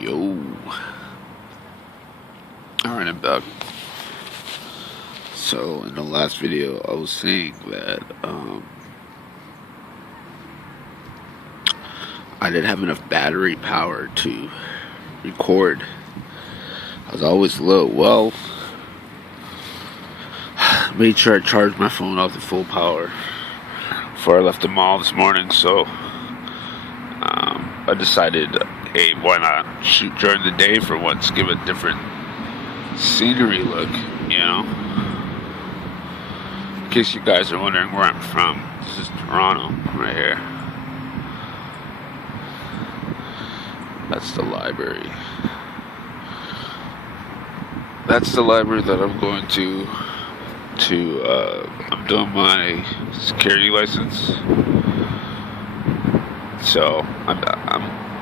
Yo. Alright, I'm back. So, in the last video, I was saying that, I didn't have enough battery power to record. I was always low. Well, made sure I charged my phone off to full power before I left the mall this morning, so I decided, hey, why not shoot during the day for once, give a different scenery look, you know? In case you guys are wondering where I'm from, this is Toronto, right here. That's the library. That's the library that I'm going to I'm doing my security license. So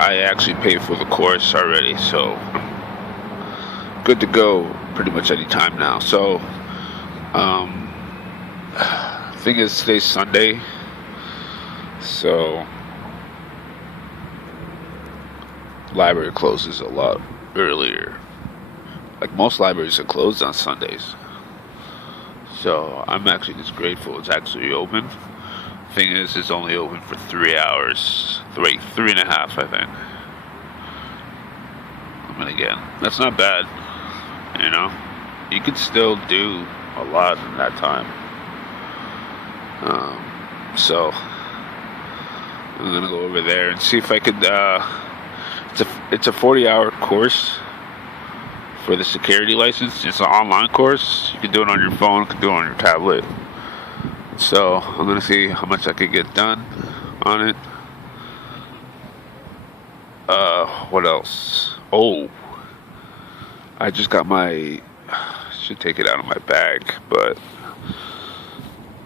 I actually paid for the course already, so I'm good to go pretty much any time now. So thing is, today's Sunday, so library closes a lot earlier. Like most libraries are closed on Sundays. So I'm actually just grateful it's actually open. Thing is, it's only open for 3 hours. 3.5, I think. I mean, again, that's not bad. You know? You could still do a lot in that time. So I'm gonna go over there and see if I could, it's a 40-hour course for the security license. It's an online course. You can do it on your phone, you can do it on your tablet. So I'm gonna see how much I could get done on it. What else? Oh, I just got my, should take it out of my bag, but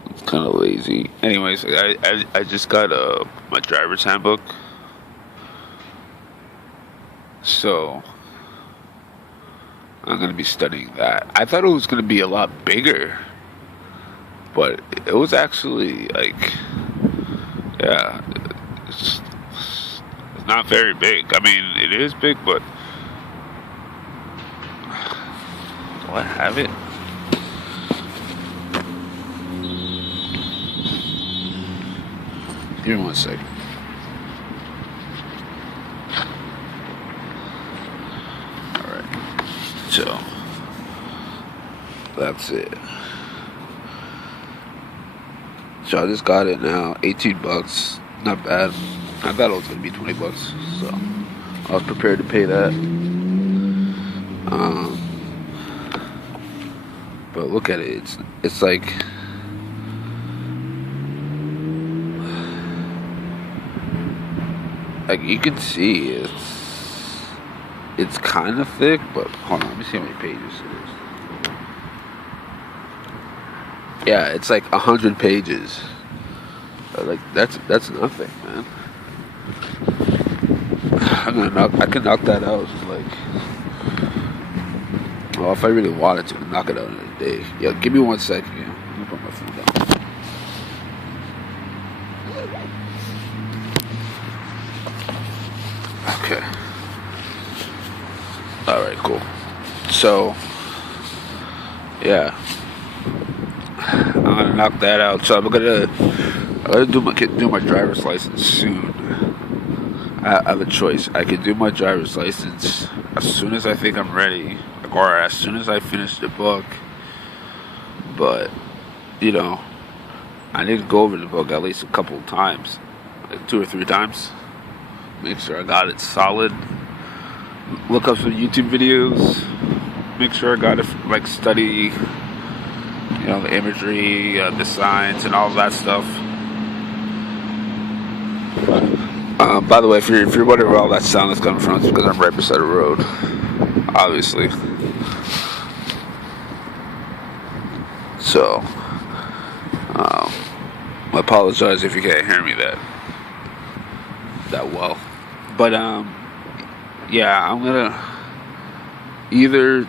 it's kind of lazy. Anyways, I just got my driver's handbook. So I'm gonna be studying that. I thought it was gonna be a lot bigger, but it was actually like, yeah, it's not very big. I mean, it is big, but do I have it? Give me 1 second. Alright. So that's it. So I just got it now. $18. Not bad. I thought it was gonna be $20, so I was prepared to pay that. But look at it. It's like, you can see it's kind of thick, but hold on, let me see how many pages it is. Yeah, it's like 100 pages. Like that's nothing, man. I can knock that out. Like, well, if I really wanted to, knock it out in a day. Yeah, give me 1 second. Yeah, let me put my phone down. Okay. All right, cool. So, yeah, I'm gonna knock that out. So I'm gonna do my driver's license soon. I have a choice. I can do my driver's license as soon as I think I'm ready, or as soon as I finish the book. But, you know, I need to go over the book at least a couple of times, like 2 or 3 times. Make sure I got it solid. Look up some YouTube videos. Make sure I got it, like, study, you know, the imagery, the signs, and all that stuff. By the way, if you're wondering where all that sound is coming from, it's because I'm right beside the road, obviously. So, I apologize if you can't hear me that well. But, yeah, I'm gonna either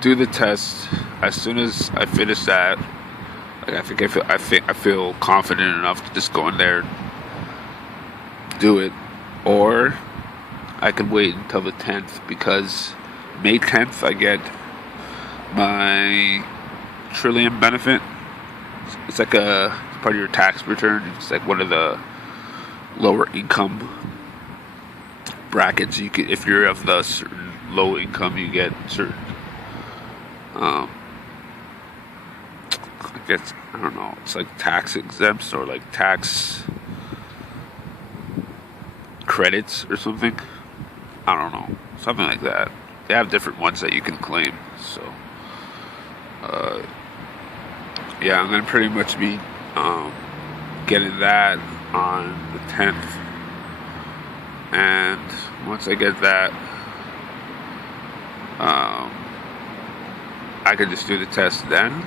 do the test as soon as I finish that. Like, I feel confident enough to just go in there, do it, or I could wait until the 10th because May 10th I get my Trillium benefit. It's like a part of your tax return. It's like one of the lower income brackets. You could, if you're of the certain low income, you get certain. I guess I don't know. It's like tax exempts or like tax credits or something. I don't know, something like that. They have different ones that you can claim. So, yeah, I'm gonna pretty much be getting that on the 10th, and once I get that, I can just do the test then.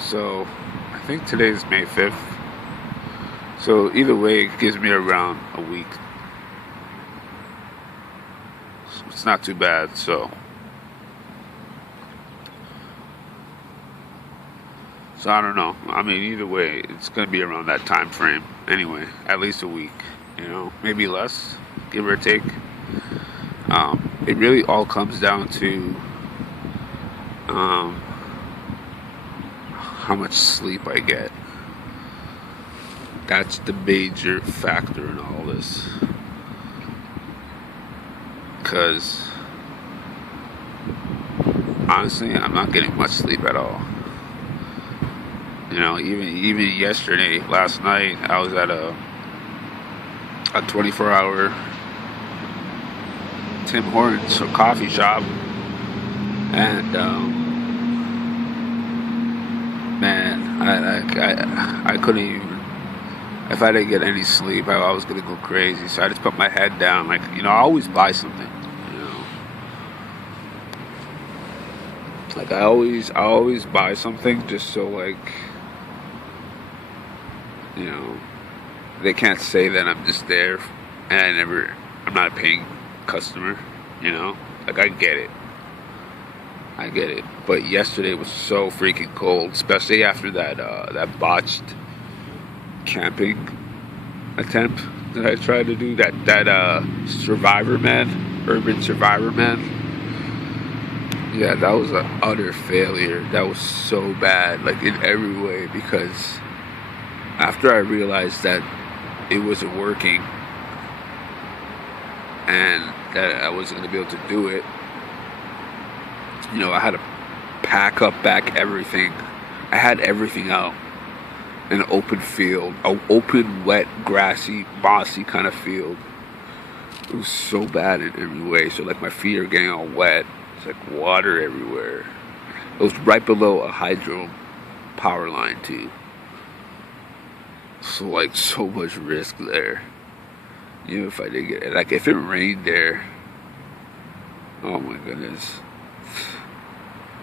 So, I think today is May 5th. So either way, it gives me around a week. It's not too bad. So I don't know. I mean, either way, it's gonna be around that time frame anyway. At least a week. Maybe less, give or take. It really all comes down to how much sleep I get. That's the major factor in all this. Because honestly, I'm not getting much sleep at all. Even yesterday, last night, I was at a 24-hour Tim Hortons coffee shop, and man, I couldn't even. If I didn't get any sleep, I was gonna go crazy. So I just put my head down. I always buy something. Like I always buy something just so they can't say that I'm just there and I'm not a paying customer. Like I get it. But yesterday was so freaking cold, especially after that botched camping attempt that I tried to do, that urban survivor man. Yeah, that was an utter failure. That was so bad, like in every way, because after I realized that it wasn't working and that I wasn't going to be able to do it, I had to pack up back everything. I had everything out. An open field, an open, wet, grassy, mossy kind of field. It was so bad in every way. So my feet are getting all wet. It's like water everywhere. It was right below a hydro power line too. So so much risk there. If I did get it, if it rained there, oh my goodness.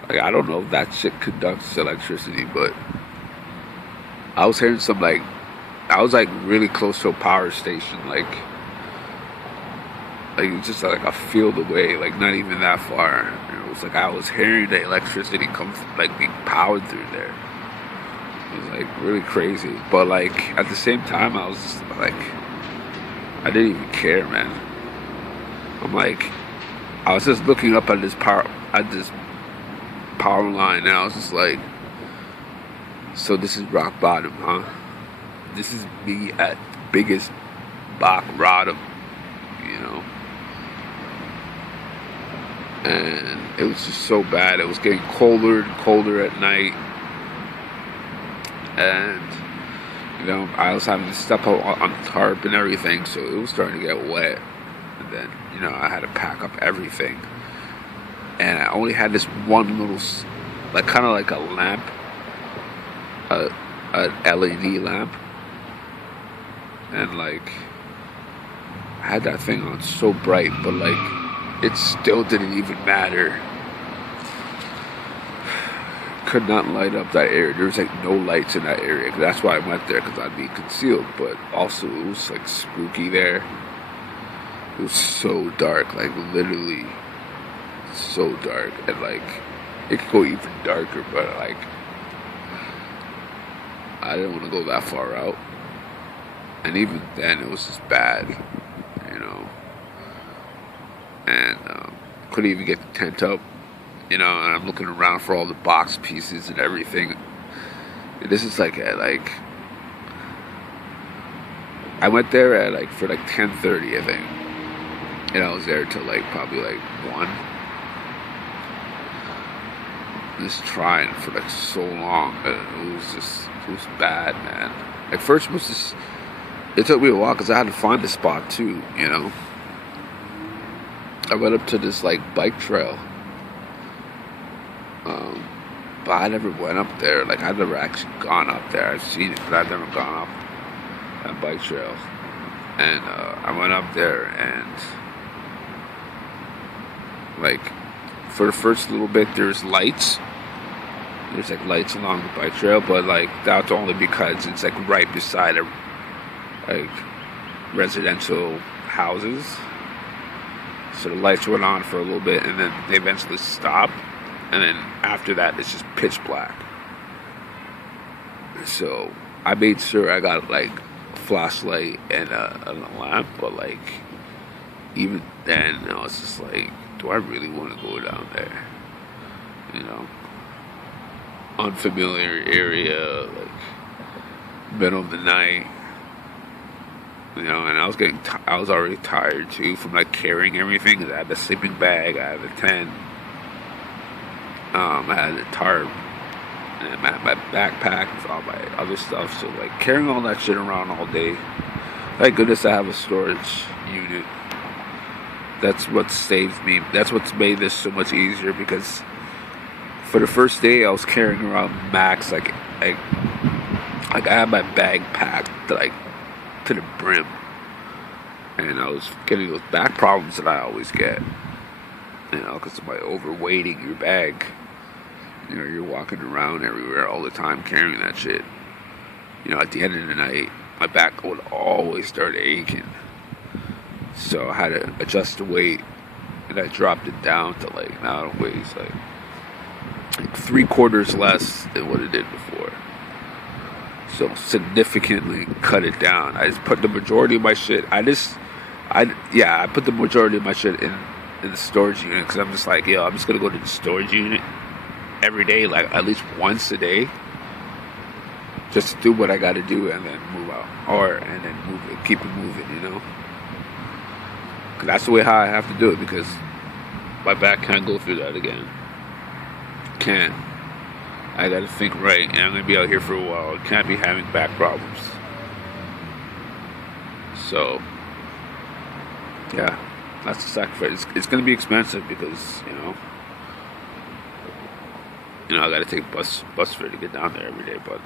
I don't know if that shit conducts electricity, but I was hearing some I was really close to a power station, just a field away, not even that far. It was I was hearing the electricity come being powered through there. It was really crazy, but at the same time I was just I didn't even care, man. I was just looking up at this power line, and I was just so this is rock bottom, huh? This is me at the biggest rock bottom, And it was just so bad. It was getting colder and colder at night. And, I was having to step out on the tarp and everything, so it was starting to get wet. And then, I had to pack up everything. And I only had this one little, kind of like a lamp. An LED lamp, and I had that thing on so bright, but it still didn't even matter. Could not light up that area. There was no lights in that area. That's why I went there, because I'd be concealed. But also it was spooky there. It was so dark, literally so dark, and it could go even darker, but I didn't want to go that far out. And even then, it was just bad, and couldn't even get the tent up. And I'm looking around for all the box pieces and everything. And this is like at like, I went there at like for like 10:30, I think, and I was there till like probably like 1. Just trying for like so long. It was bad, man. Like first it was just, it took me a while because I had to find the spot too. I went up to this like bike trail, but I never went up there. Like I've never actually gone up there. I've seen it, but I've never gone up that bike trail. And I went up there, and like for the first little bit, there's lights. There's like lights along the bike trail, but like that's only because it's like right beside like residential houses. So the lights went on for a little bit, and then they eventually stopped. And then after that, it's just pitch black. So I made sure I got like a flashlight and a lamp, but like even then, I was just like, do I really want to go down there? Unfamiliar area, like middle of the night. And I was already tired too from like carrying everything. I had the sleeping bag, I had the tent, I had the tarp, and my backpack with all my other stuff. So like carrying all that shit around all day. Thank goodness I have a storage unit. That's what saved me. That's what's made this so much easier, because for the first day I was carrying around max like I had my bag packed like to the brim, and I was getting those back problems that I always get, because of my overweighting your bag. You're walking around everywhere all the time carrying that shit. At the end of the night, my back would always start aching. So I had to adjust the weight, and I dropped it down to like, now it weighs like 3/4 less than what it did before. So significantly cut it down. I just put the majority of my shit. I put the majority of my shit in the storage unit, because I'm just like, I'm just gonna go to the storage unit every day, like at least once a day, just to do what I got to do and then move out, and then move it, keep it moving, Cause that's the way how I have to do it, because my back can't go through that again. Can't. I gotta think right, and I'm gonna be out here for a while. I can't be having back problems. So, yeah, that's the sacrifice. It's gonna be expensive because I gotta take bus fare to get down there every day. But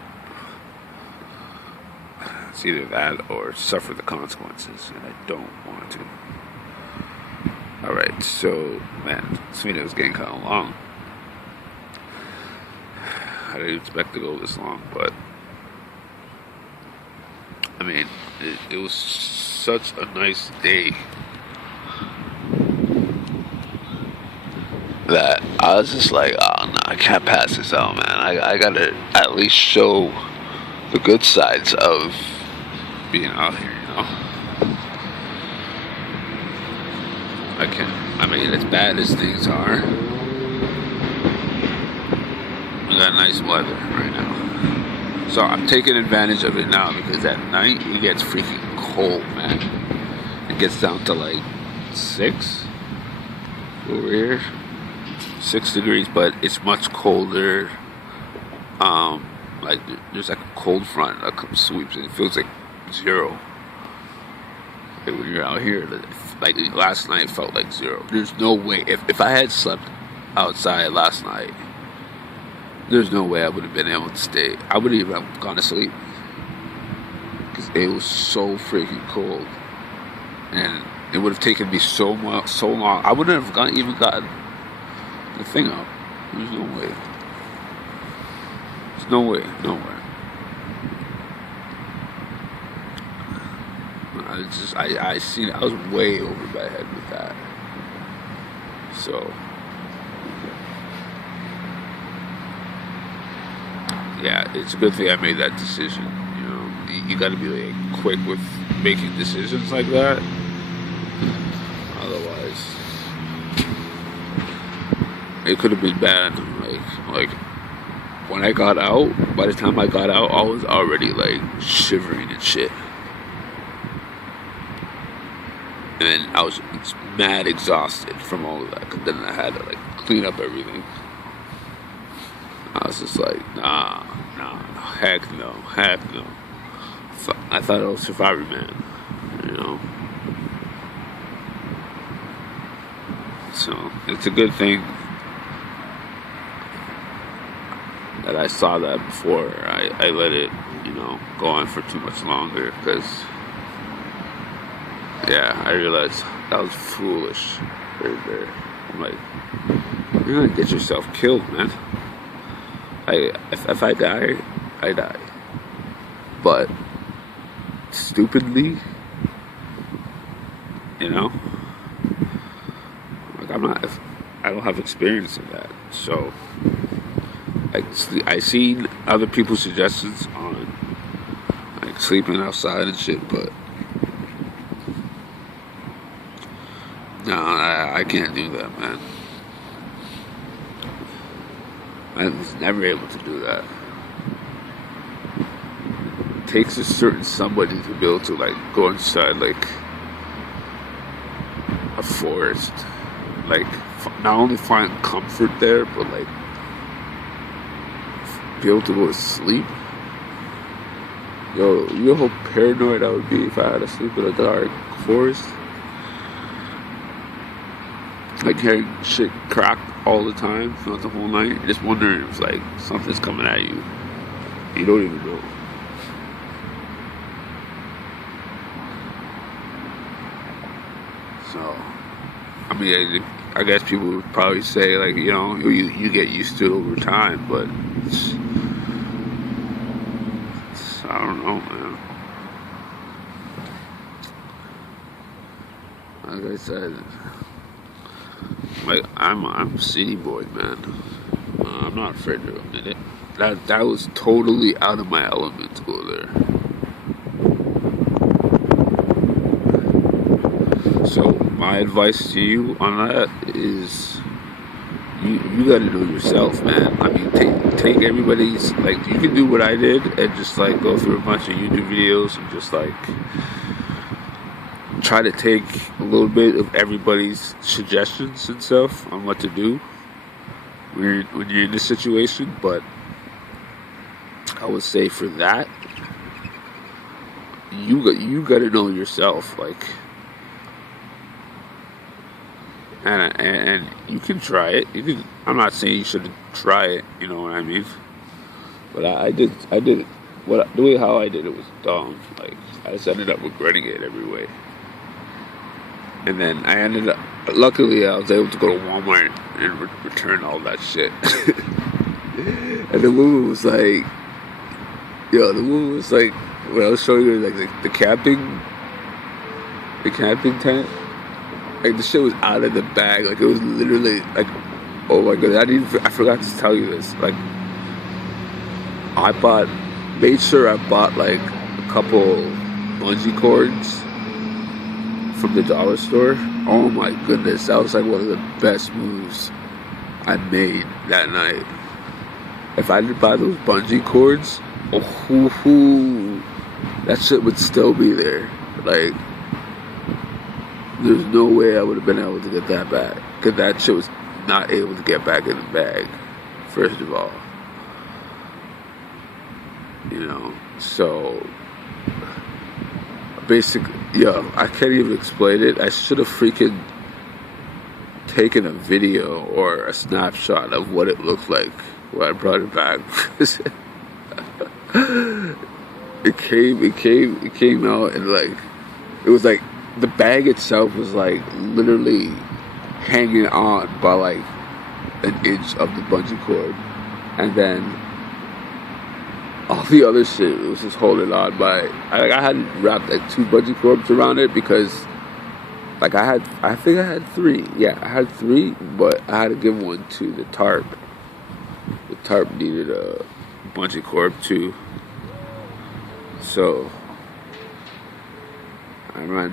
it's either that or suffer the consequences, and I don't want to. All right, so man, this video was getting kind of long. I didn't expect to go this long, but I mean, it was such a nice day that I was just like, oh no, I can't pass this out, man. I gotta at least show the good sides of being out here, I mean, as bad as things are, we got nice weather right now. So I'm taking advantage of it now, because at night it gets freaking cold, man. It gets down to like 6 over here. 6 degrees, but it's much colder. Like there's like a cold front that comes sweeps and it feels like 0. Like when you're out here, like last night felt like 0. There's no way, if I had slept outside last night, there's no way I would have been able to stay. I wouldn't even have gone to sleep, because it was so freaking cold, and it would have taken me so long. I wouldn't have even gotten the thing up. There's no way. There's no way. Nowhere. I seen it. I was way over my head with that. So, yeah, it's a good thing I made that decision. You got to be like quick with making decisions like that. Otherwise, it could have been bad. Like when I got out, by the time I got out, I was already like shivering and shit. And I was mad exhausted from all of that. Cause then I had to like clean up everything. I was just like, nah, heck no. I thought I was Survivor Man, you know. So it's a good thing that I saw that before I let it, go on for too much longer. Because, yeah, I realized that was foolish right there. I'm like, you're gonna get yourself killed, man. If I die, I die. But stupidly, like I don't have experience in that. So I seen other people's suggestions on like sleeping outside and shit, but no, I can't do that, man. I was never able to do that. It takes a certain somebody to be able to like go inside like a forest, like not only find comfort there, but like be able to go to sleep. Yo, you know how paranoid I would be if I had to sleep in a dark forest? Like hearing shit crack all the time throughout the whole night, just wondering if like something's coming at you. You don't even know. So, I mean, I guess people would probably say like, you get used to it over time, but I don't know, man. Like I said, like I'm a city boy, man. I'm not afraid to admit it. That was totally out of my element to go there. So my advice to you on that is you gotta know yourself, man. I mean, take everybody's, like, you can do what I did and just like go through a bunch of YouTube videos and just like try to take a little bit of everybody's suggestions and stuff on what to do when you're in this situation. But I would say for that, you gotta know yourself, like, and you can try it. I'm not saying you shouldn't try it. You know what I mean? But I did it. The way how I did it was dumb. Like, I just ended up regretting it every way. And then I ended up, luckily I was able to go to Walmart and return all that shit. And the woman was like, when I was showing her like the camping tent, like the shit was out of the bag. Like it was literally like, oh my god, I forgot to tell you this. Like made sure I bought like a couple bungee cords from the dollar store. Oh my goodness, that was like one of the best moves I made that night. If I didn't buy those bungee cords, that shit would still be there. Like, there's no way I would have been able to get that back, because that shit was not able to get back in the bag, first of all. So basically, I can't even explain it. I should have freaking taken a video or a snapshot of what it looked like when I brought it back. it came out, and like, it was like the bag itself was like literally hanging on by like an inch of the bungee cord, and then all the other shit was just holding on by. I had wrapped like 2 bungee cords around it, because like I think I had 3. Yeah, I had 3, but I had to give one to the tarp. The tarp needed a bungee cord too. So I ran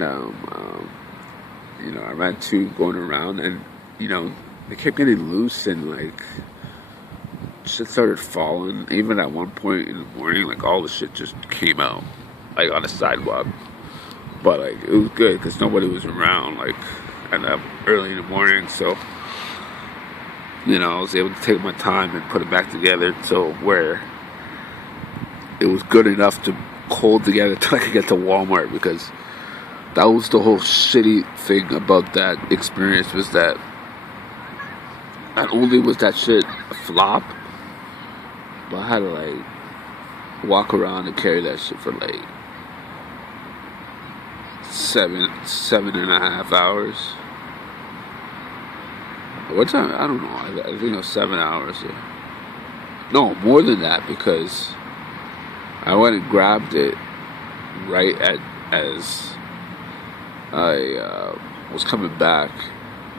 2 going around, and It kept getting loose and like shit started falling. Even at one point in the morning, like all the shit just came out, like on the sidewalk. But like it was good because nobody was around. Like and early in the morning, so I was able to take my time and put it back together to where it was good enough to hold together till I could get to Walmart, because that was the whole shitty thing about that experience, was that not only was that shit a flop, but I had to like walk around and carry that shit for like seven and a half hours. What time? I don't know. I think it was 7 hours. Yeah. No, more than that, because I went and grabbed it right as I was coming back.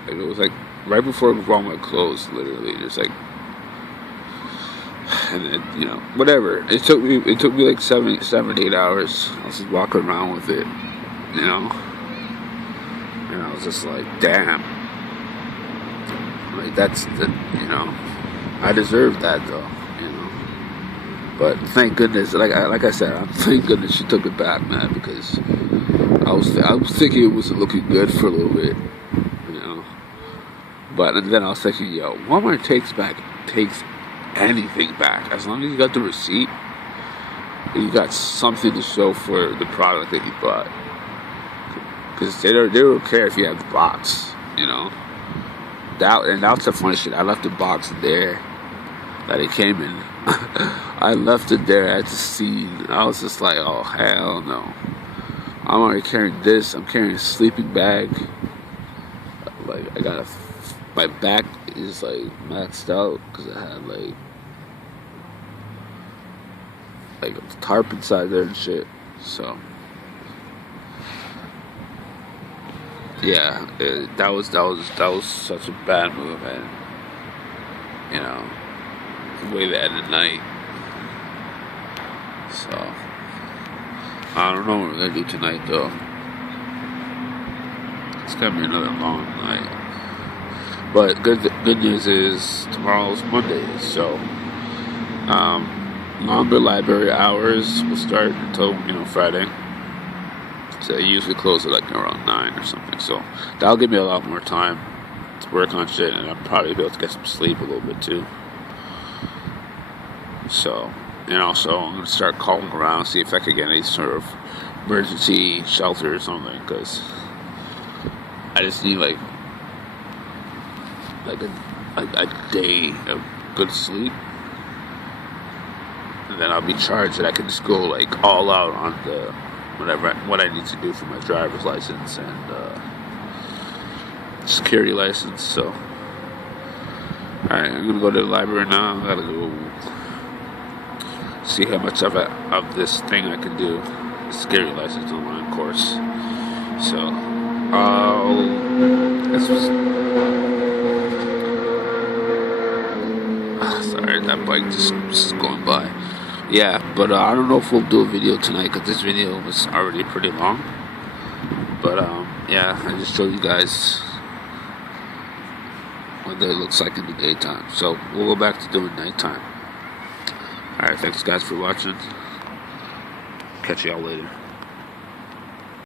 Like, it was like right before Walmart closed, literally. Just like, and then, whatever. It took me like 7, 8 hours. I was just walking around with it, and I was just like, damn. Like that's I deserve that though, But thank goodness, like I said, thank goodness she took it back, man, because I was thinking it wasn't looking good for a little bit, But then I was thinking, yo, Walmart takes anything back as long as you got the receipt, and you got something to show for the product that you bought, because they don't care if you have the box, And that's the funny shit. I left the box there that it came in. I left it there at the scene. I was just like, oh, hell no. I'm already carrying this. I'm carrying a sleeping bag. Like, my back is like maxed out because I had like a tarp inside there and shit. So, yeah, that was such a bad move, and way to end the night. So I don't know what we're gonna do tonight, though. It's gonna be another long night. But good news is tomorrow's Monday, so longer library hours will start until Friday. So they usually close at like around 9 or something. So that'll give me a lot more time to work on shit, and I'll probably be able to get some sleep a little bit too. So, so I'm going to start calling around, see if I can get any sort of emergency shelter or something, because I just need like a day of good sleep. And then I'll be charged that I can just go like all out on what I need to do for my driver's license and security license. So, alright, I'm gonna go to the library now. I gotta go see how much of this thing I can do. The security license online course. So, sorry, that bike just going by. Yeah, but I don't know if we'll do a video tonight, because this video was already pretty long. But yeah, I just showed you guys what it looks like in the daytime. So we'll go back to doing nighttime. Alright, thanks guys for watching. Catch y'all later.